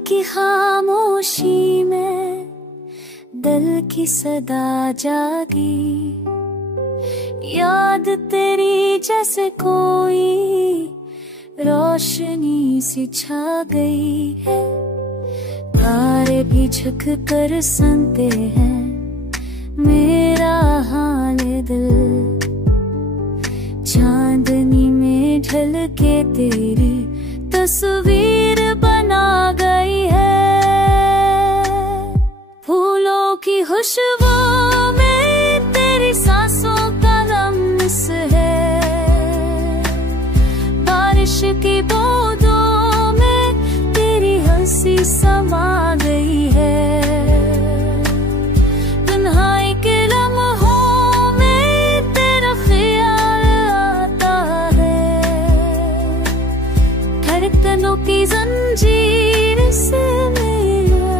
की खामोशी में दिल की सदा जागी, याद तेरी जैसे कोई रोशनी सी छा गई है। तारे भी झुक कर सुनते हैं मेरा हाल दिल, चांदनी में ढलके तेरी तस्वीर बना गई है। फूलों की खुशबू में तेरी सांसों का लम्स है, बारिश की बूंदों में तेरी हंसी समा गई है। तन्हाई के लम्हों में तेरा ख्याल आता है, धड़कनों की जंजीर से मेरा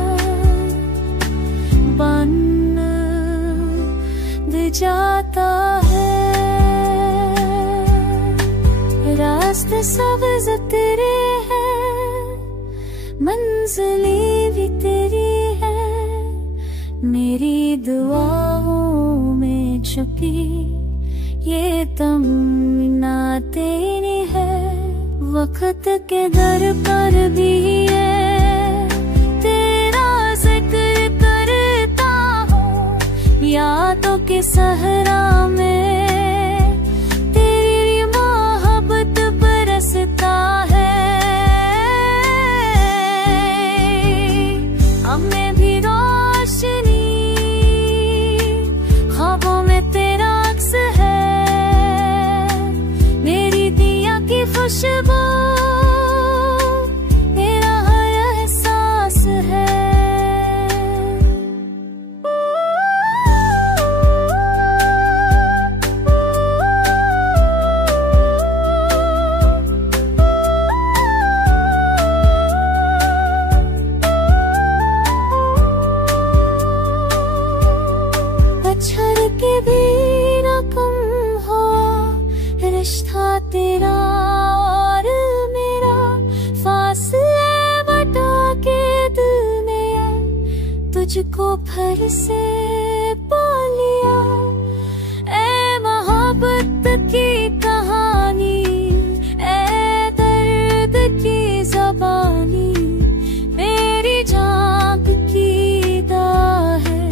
बंध जाता है। रास्ते सब्ज़ तेरे हैं, मंजिलें भी तेरी है, मेरी दुआओं में छुपी ये तमन्ना तेरी है। वक्त के दर पर भी है तेरा जिक्र करता हूँ, यादों के सहरा में तेरी मोहब्बत बरसता है। हमें भी रोशनी ख्वाबों में तेरा अक्स है, मेरी दिया की खुशबू मेरा हर एहसास है। पत्थर के भी न कम हो रिश्ता तेरा और मेरा, फासले बटा के दिल में तुझको फिर से पा लिया। ए मोहब्बत की कहानी, ए दर्द की ज़बानी, मेरी जान की दाह है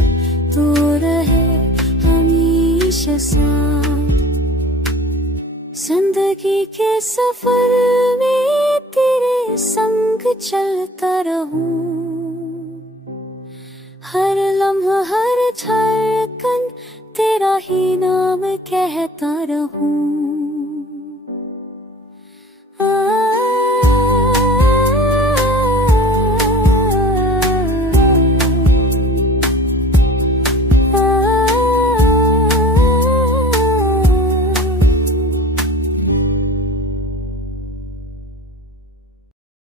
तू रहे हमेशा साथ। जिंदगी के सफर में तेरे संग चलता रहूं, हर लम्हा हर धड़कन तेरा ही नाम कहता रहूं।